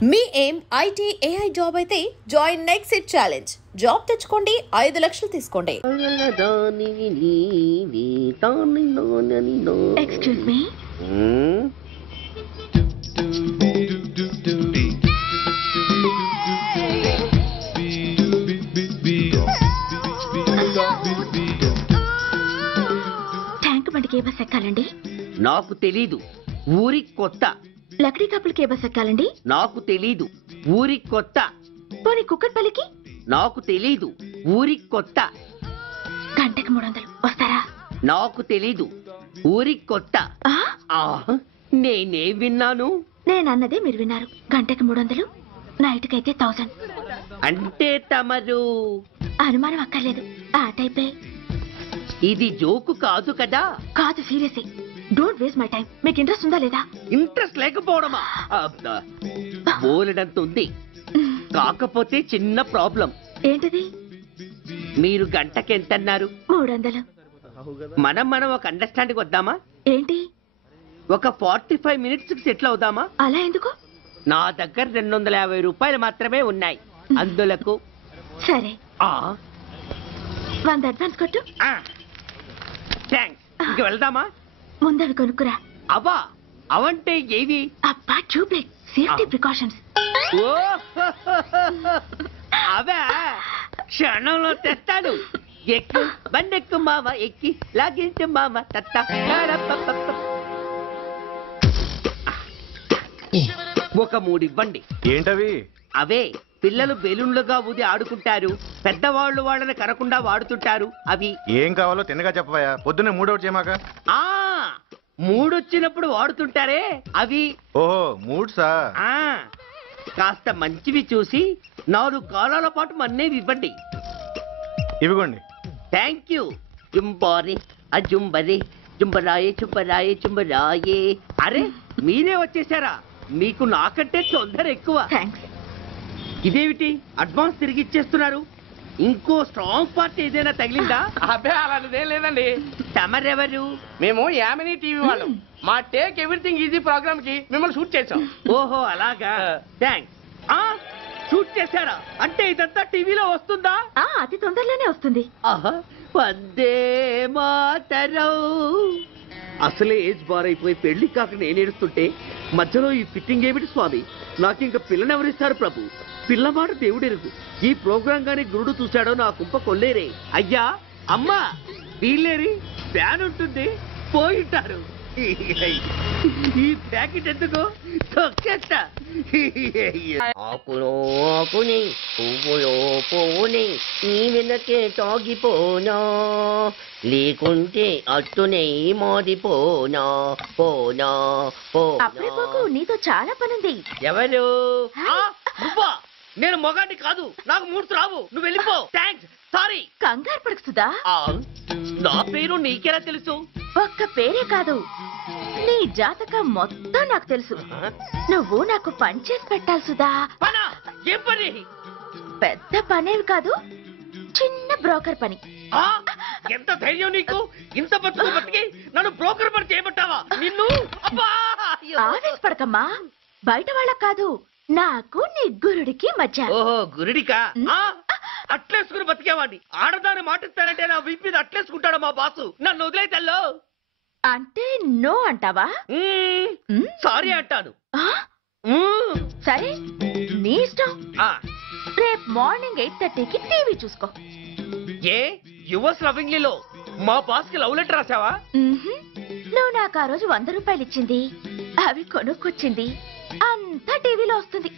మీ ఏం IT AI job అయితే join next it challenge. Job తెచ్చుకోండి, 5 లక్షలు తీసుకోండి. ఎక్స్క్యూజ్ మీ, ట్యాంక్ బండికి ఏ బస్ ఎక్కాలండి? నాకు తెలీదు, ఊరి కొత్త. లక్డీ కప్పులకి ఏ బస్ ఎక్కాలండి? నాకు తెలీదు, ఊరి కొత్త. పోనీ కుక్కట్పల్లికి? నాకు తెలీదు, ఊరి కొత్త. గంటకి 300 వస్తారా? నాకు తెలీదు, ఊరి కొత్త. నేనే విన్నాను. నేనన్నదే మీరు విన్నారు. గంటకి 300, నైట్కి అయితే 1000. అంటే తమరు అనుమానం అక్కర్లేదు, ఆ టైపే. ఇది జోకు కాదు కదా? కాదు, serious. Don't waste my time. మీకు ఇంట్రెస్ట్ ఉందా లేదా? ఇంట్రెస్ట్ లేకపోవడమా? బోలెడంత ఉంది, కాకపోతే చిన్న ప్రాబ్లం. ఏంటిది? మీరు గంటకి ఎంత అన్నారు? 300. మనం ఒక అండర్స్టాండింగ్ వద్దామా? ఏంటి? ఒక 45 మినిట్స్ కి సెటిల్ అవుదామా? అలా ఎందుకు? నా దగ్గర 250 రూపాయలు మాత్రమే ఉన్నాయి. అందులకు సరే, 100 అడ్వాన్స్ కొట్టు. థ్యాంక్స్. ఇంక వెళ్దామా? ముందవి కొనుక్కురా. అబ్బా, అవంటే ఏవి? అబ్బా, ట్యూబ్లైట్, సేఫ్టీ ప్రికాషన్స్. అవే క్షణంలో తెస్తాను. ఎక్కు బండెక్కు మావ, ఎక్కి లాగించు మావ. ఒక 3 ఇవ్వండి. ఏంటవి? అవే పిల్లలు బెలూన్లుగా ఊది ఆడుకుంటారు, పెద్దవాళ్ళు వాళ్ళని కరకుండా వాడుతుంటారు. అవి ఏం కావాలో తిన్నగా చెప్పవా? పొద్దున్నే మూడోటి చేయమాక. 3 వచ్చినప్పుడు వాడుతుంటారే అవి. ఓహో, మూడ్సా? కాస్త మంచివి చూసి 4 కాలాల పాటు మన్నేవి ఇవ్వండి. ఇవిగోండి. Thank you. జుంబారే అజుంబరే, జుంబరాయే చుంబరాయే చుంబరాయే. అరే, మీరే వచ్చేసారా? మీకు నాకంటే తొందర ఎక్కువ. థ్యాంక్స్. ఇదేమిటి అడ్వాన్స్ తిరిగి ఇచ్చేస్తున్నారు? ఇంకో స్ట్రాంగ్ పార్టీ ఏదైనా తగిలిందా? అబ్బే, అలాంటిదేం లేదండి. తమరెవరు? మేము యామినీ టీవీ వాళ్ళం. మా టేక్ ఎవ్రీథింగ్ ఈజీ ప్రోగ్రామ్ కి మిమ్మల్ని షూట్ చేసాం. ఓహో, అలాగా. థ్యాంక్స్. షూట్ చేశారా? అంటే ఇదంతా టీవీలో వస్తుందా? అతి తొందరలోనే వస్తుంది. వందే మాతరం. అసలే ఏజ్ బార్ అయిపోయి పెళ్లి కాక నేను ఏడుస్తుంటే మధ్యలో ఈ ఫిట్టింగ్ ఏమిటి స్వామి? నాకు ఇంకా పిల్లనెవరిస్తారు ప్రభు? పిల్లవాడు దేవుడెరుగు. ఈ ప్రోగ్రాం గాని గురుడు చూశాడో నా కుంప కొల్లేరే. అయ్యా, అమ్మా, వీళ్ళేరి ఫ్యాన్ ఉంటుంది, పోయింటారు. ఈ ప్యాకెట్ ఎందుకు తొక్కేస్తా. ఆకులో ఆకుని, పువ్వులో పువ్వుని, నీ వెనకే తాగిపోనా, లేకుంటే అట్టునే మారిపోనా. పోనా అప్పుడే పోకు, నీతో చాలా పనుంది. ఎవరు? నువ్వా? నేను మొగాన్ని కాదు, నాకు మూడ్స్ రావు. నువ్వు వెళ్ళిపో. Thanks, sorry. కంగారు పడుకుతుందా? నా పేరు నీకెలా తెలుసు? ఒక్క పేరే కాదు, నీ జాతకం మొత్తం నాకు తెలుసు. నువ్వు నాకు పని చేసి పెట్టాలి సుధా. పనా? ఏం పని? పెద్ద పనేవి కాదు, చిన్న బ్రోకర్ పని. ఎంత ధైర్యం నీకు? ఇంత బతికి నన్ను బ్రోకర్ పని చేయబట్టావా? నిన్ను ఆవేశపడకమ్మా, బయట వాళ్ళకి కాదు, నాకు నీ గురుడికి మధ్య. ఓహో, గురుడికా? అట్లేసుకుని బతికేవాడిని. ఆడదాన్ని మాటిస్తానంటే నా వీపు మీద అట్లేసుకుంటాడు మా బాసు. నన్ను వదిలేతల్లో. అంటే నో అంటావా? సారీ అంటాను. సరే, నీ ఇష్టం. రేపు మార్నింగ్ 8:30కి టీవీ చూసుకో. ఏ యువర్స్ లవింగ్లీలో మా బాస్ కి లవ్ లెటర్ రాసావా? నువ్వు నాకు ఆ రోజు 100 రూపాయలు ఇచ్చింది, అవి కొనుక్కొచ్చింది అంతా టీవీలో వస్తుంది.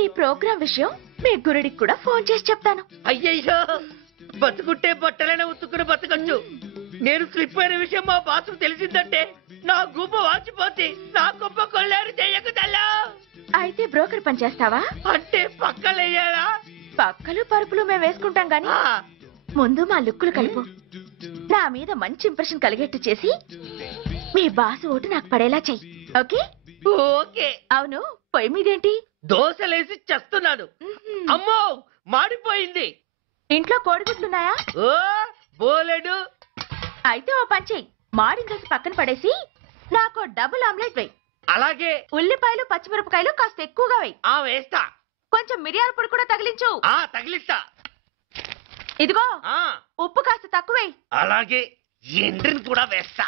ఈ ప్రోగ్రాం విషయం మీ గురుడికి కూడా ఫోన్ చేసి చెప్తాను. అయ్యయ్యో, బతుకుంటే బట్టలైనా ఉత్తుకుని బతకచ్చు. నేను స్లిప్ అయిన విషయం మా బాసు తెలిసిందంటే నా గుబ్బ వాచిపోతే నా గొప్ప కొల్లారు చెయ్యకుదల్లా. అయితే బ్రోకర్ పని చేస్తావా? అంటే పక్కలేయాలా? పక్కలు పరుపులు మేము వేసుకుంటాం గాని ముందు మా లుక్కులు కలుపు. నా మీద మంచి ఇంప్రెషన్ కలిగేట్టు చేసి మీ బాసు ఓటు నాకు పడేలా చెయ్యి. ఓకే? ఓకే. అవును, పొయ్యి మీదేంటి? దోశలేసి చేస్తున్నాను. అమ్మో, మాడిపోయింది. ఇంట్లో కోడిగుడ్లున్నాయా? ఓ బోలెడు. అయితే ఓ పని చెయ్యి, మాడిన దోశ పక్కన పడేసి నాకు డబుల్ ఆమ్లెట్ వేయి. అలాగే. ఉల్లిపాయలు పచ్చిమిరపకాయలు కాస్త ఎక్కువగా వేయి. వేస్తా. కొంచెం మిరియాల పొడి కూడా తగిలించు. తగిలిస్తా. ఇదిగో ఉప్పు కాస్త తక్కువే. అలాగే. ఎండ్రిని కూడా వేస్తా.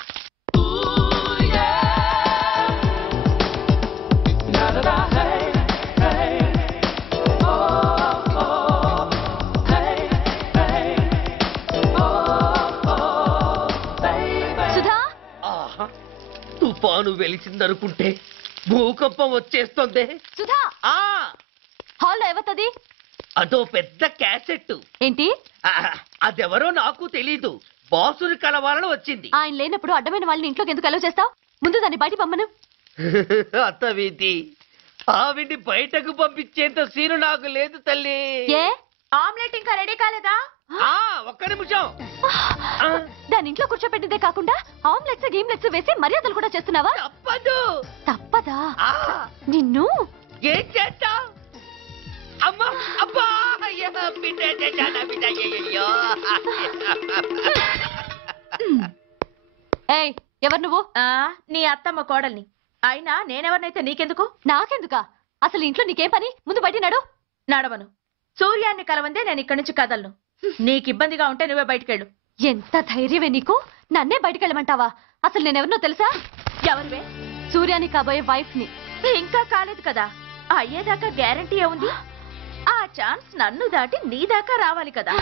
సుధా, తుఫాను వెలిసిందనుకుంటే భూకంపం వచ్చేస్తుంది. సుధా, హాల్లో ఏవతది? అదో పెద్ద క్యాసెట్. ఏంటి? అదెవరో నాకు తెలీదు. బాసుని కలవాలని వచ్చింది. ఆయన లేనప్పుడు అడ్డమైన వాళ్ళని ఇంట్లోకి ఎందుకు అలౌ చేస్తావు? ముందు దాన్ని బయట పంపను. అత్తవిధి, ఆవిడ్ని బయటకు పంపించేంత సీను నాకు లేదు తల్లి. ఏ ఆమ్లెట్ ఇంకా రెడీ కాలేదా? ఒక్క నిమిషం. దాని ఇంట్లో కూర్చోపెట్టిందే కాకుండా ఆమ్లెట్స్ గీమ్లెట్స్ వేసి మర్యాదలు కూడా చేస్తున్నావా? తప్పదు. తప్పదా? నిన్ను ఏం చేస్తా? అమ్మా, అబ్బా, బిడ్డ. ఏయ్, ఎవరు నువ్వు? నీ అత్తమ్మ కోడల్ని. అయినా నేనెవరినైతే నీకెందుకు? నాకెందుకా? అసలు ఇంట్లో నీకేం పని? ముందు బయట నడు. నడవను. సూర్యాన్ని కలవందే నేను ఇక్కడి నుంచి కదలను. నీకు ఇబ్బందిగా ఉంటే నువ్వే బయటకెళ్ళు. ఎంత ధైర్యమే నీకు? నన్నే బయటకెళ్ళమంటావా? అసలు నేనెవరినో తెలుసా? ఎవరివే? సూర్యాని కాబోయే వైఫ్ ని. ఇంకా కాలేదు కదా, అయ్యేదాకా గ్యారంటీ ఏముంది? ఆ ఛాన్స్ నన్ను దాటి నీ దాకా రావాలి కదా.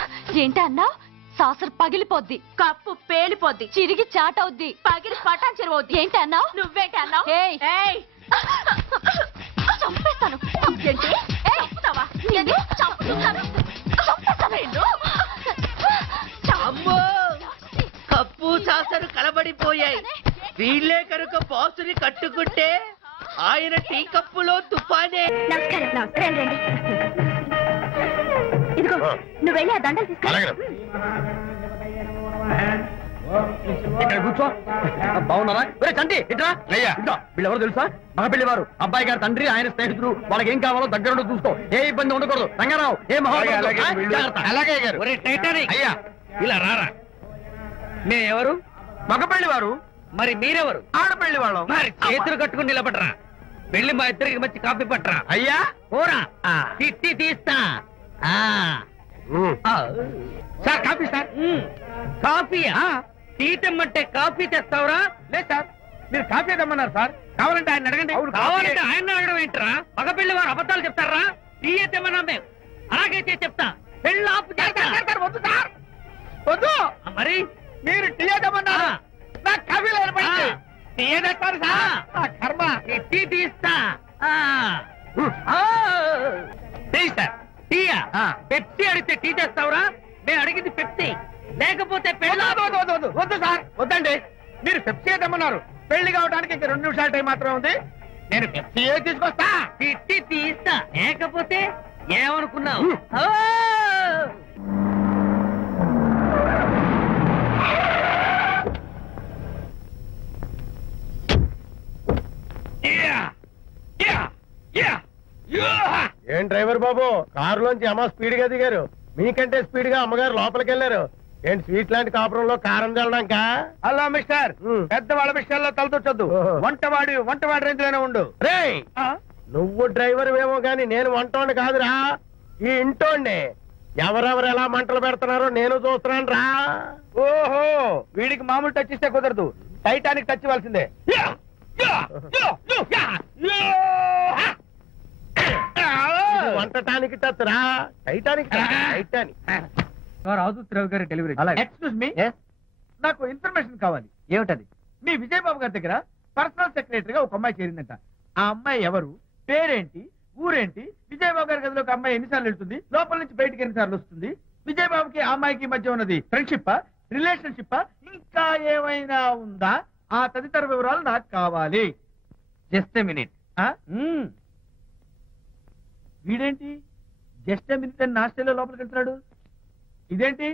ఏంటి అన్నా? సాసర్ పగిలిపోద్ది, కప్పు పేలిపోద్ది, చిరిగి చాటవుద్ది, పగిలి పటాన్ చెరువవుద్ది. ఏంటి అన్నావు? నువ్వేంటి అన్నావు? చంపేస్తాను. ఏంటి? చంపుతావా? ఏంటి? చంపుతున్నాను. చంపేస్తాను నిన్ను. అమ్మో, కప్పు సాసరు కలబడిపోయాయి. వీళ్ళే కనుక బాసుని కట్టుకుంటే ఆయన టీ కప్పులో తుఫానే. నమస్కారం. రండి. ఇదిగో, నువ్వు వెళ్ళి ఆ దండలు తీసుకురా. ఇక్కడ కూర్చో. బాగున్నారా? చంటి ఇట్రా. వీళ్ళెవరు తెలుసా? మగపిల్లి వారు, అబ్బాయి గారి తండ్రి, ఆయన స్నేహితుడు. వాళ్ళకి ఏం కావాలో దగ్గరుండి చూసుకో. ఏ ఇబ్బంది ఉండకూడదు. రంగారావు, ఏ అలాగే గారు. అయ్యా, ఇలా రారా. మేమెవరు? మగపల్లి వారు. మరి మీరెవరు? ఆడపల్లి వాళ్ళం. మరి చేతులు కట్టుకుని నిలబడరా. వెళ్ళి మా ఇద్దరికి మంచి కాఫీ పట్టరా. అయ్యా పోరా, తిట్టి తీస్తా. Sir coffee sir. కాఫీయా? టీ తెమ్మంటే కాఫీ తెస్తావురా? లేదు సార్, మీరు కాఫీ తెమ్మన్నారు సార్. కావాలంటే ఆయన అడగండి. కావాలంటే ఆయన అడగడం ఏంట్రా? మగపిల్లి వారు అబద్ధాలు చెప్తారా? టీ తెమ్మన్నా మేము అలాగైతే చెప్తా. పెళ్ళి ఆపు చేస్తా. వద్దు సార్, వద్దు. మరి మీరు టీ తెమ్మన్నారు, నాకు కాఫీ లేదు. టీ తెస్తారు సార్. కర్మ. టీ తీస్తా. Tea sir. టీయా? పెప్సీ అడిగితే టీ తెస్తావురా? నేను అడిగింది పెప్సీ, లేకపోతే వద్దు సార్, వద్దండి. మీరు పెప్సీ తెమ్మన్నారు. పెళ్లి కావడానికి ఇంక 2 నిమిషాల టైం మాత్రం ఉంది. నేను పెప్సీ తీసుకొస్తా. తిట్టి తీస్తా, లేకపోతే ఏమనుకున్నావు? ఏం డ్రైవర్ బాబు, కారులోంచి అమ్మ స్పీడ్ గా దిగారు. మీకంటే స్పీడ్ గా అమ్మగారు లోపలికి వెళ్ళారు. ఏంటి స్వీట్ లాంటి కాపురంలో కారం చల్లడాక? హలో మిస్టర్, పెద్దవాళ్ళ విషయాల్లో తలదొచ్చొద్దు. వంటవాడి రేంజ్ లోనే ఉండు. రే, నువ్వు డ్రైవర్ ఏమో గాని నేను వంటోండి కాదురా, ఈ ఇంటోండి. ఎవరెవరు ఎలా మంటలు పెడుతున్నారో నేను చూస్తున్నాను రా. ఓహో, వీడికి మామూలు టచ్ ఇస్తే కుదరదు, టైటానిక్ టచ్ ఇవ్వాల్సిందే. వంటటానికి టచ్ రా, టైటానిక్ టైటానిక్. రావు గారి డెలివరీ. ఎక్స్క్యూజ్ మీ, నాకు ఇన్ఫర్మేషన్ కావాలి. ఏమిటది? మీ విజయబాబు గారి దగ్గర పర్సనల్ సెక్రటరీగా ఒక అమ్మాయి చేరిందంట. ఆ అమ్మాయి ఎవరు, పేరేంటి, ఊరేంటి, విజయబాబు గారి గదిలోకి అమ్మాయి ఎన్నిసార్లు వెళ్తుంది, లోపల నుంచి బయటికి ఎన్నిసార్లు వస్తుంది, విజయబాబుకి ఆ అమ్మాయికి మధ్య ఉన్నది ఫ్రెండ్షిప్, రిలేషన్షిప్, ఇంకా ఏమైనా ఉందా? ఆ తదితర వివరాలు నాకు కావాలి. Just a minute. వీడేంటి జస్ట్ ఎ మినిట్ అని నాస్టేలో లోపలికి వెళ్తున్నాడు? ఇదేంటి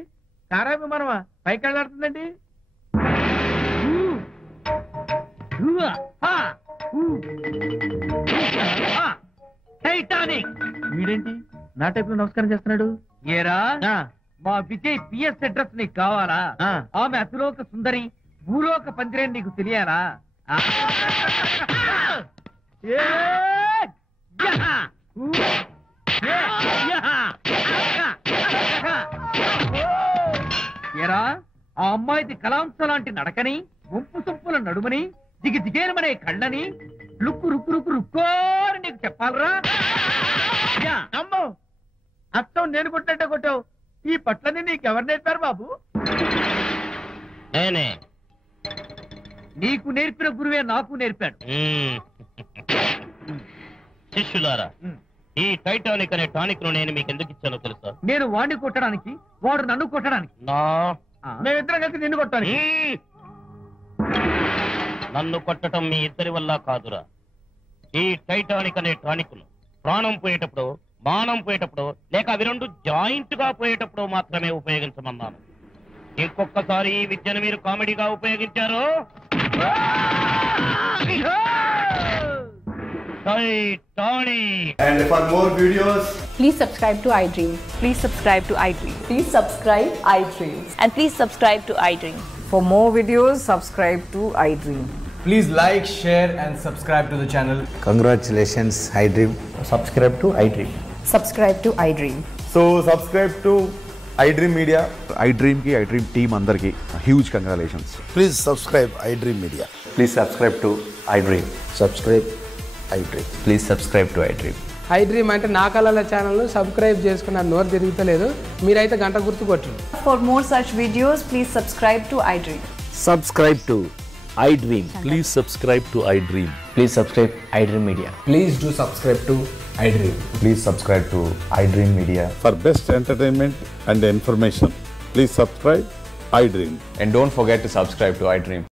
కారా విమానమా పైకి వెళ్ళాడుతుందండి? టైటానిక్. వీడేంటి నా టైప్ లో నమస్కారం చేస్తున్నాడు? ఏరా, మా విజయ్ పిఎస్ అడ్రస్ నీకు కావాలా? ఆమె అతిలోక సుందరి, భూలోక పందిరే నీకు తెలియాలా? ఏరా ఆ అమ్మాయిది కలాంస లాంటి నడకని, గుంపు సొంపుల నడుమని, దిగి దిగేనమనే కళ్ళని, లుక్కు రుక్కు రుక్కు రుక్కోని నీకు చెప్పాలరా? అమ్మో, అత్తం నేను కొట్టినట్టే కొట్టావు. ఈ పట్లని నీకెవరు నేర్పారు బాబు? నేనే. నీకు నేర్పిన గురువే నాకు నేర్పాడు. శిష్యులారా, ఈ టైటానిక్ అనే టానిక్ ను నేను మీకు ఎందుకు ఇచ్చానో తెలుసా? నేను వాడిని కొట్టడానికి, వాడు నన్ను కొట్టడానికి. మేమిద్దరం కలిసి నిన్ను కొట్టాలి. నన్ను కొట్టడం మీ ఇద్దరి వల్ల కాదురా. ఈ టైటానిక్ అనే టానిక్ ను ప్రాణం పోయేటప్పుడు, మానం పోయేటప్పుడు, లేక అవి రెండు జాయింట్ గా పోయేటప్పుడు మాత్రమే ఉపయోగించమన్నాను. ఇంకొకసారి ఈ విద్యను మీరు కామెడీగా ఉపయోగించారు, Titanic. And for more videos, please subscribe to iDream. Please subscribe to iDream. Please subscribe iDream. And please subscribe to iDream. For more videos, subscribe to iDream. please like, share and subscribe to the channel. Congratulations, iDream. Subscribe to iDream. Subscribe to iDream. So subscribe to iDream Media. iDream ki iDream team andarki huge congratulations. Please subscribe iDream Media. Please subscribe to iDream. Subscribe iDream. Please subscribe to iDream. iDream అంటే నా కళల channel subscribe చేసుకున్న నోరు తిరుగుతలేదు, మీరైతే గంట గుర్తు కొట్టండి. For more such videos, please subscribe to iDream. Subscribe to iDream. Please subscribe to iDream. Please subscribe iDream Media. Please do subscribe to iDream. Please subscribe to iDream Media. For best entertainment and information, please subscribe iDream. And don't forget to subscribe to iDream.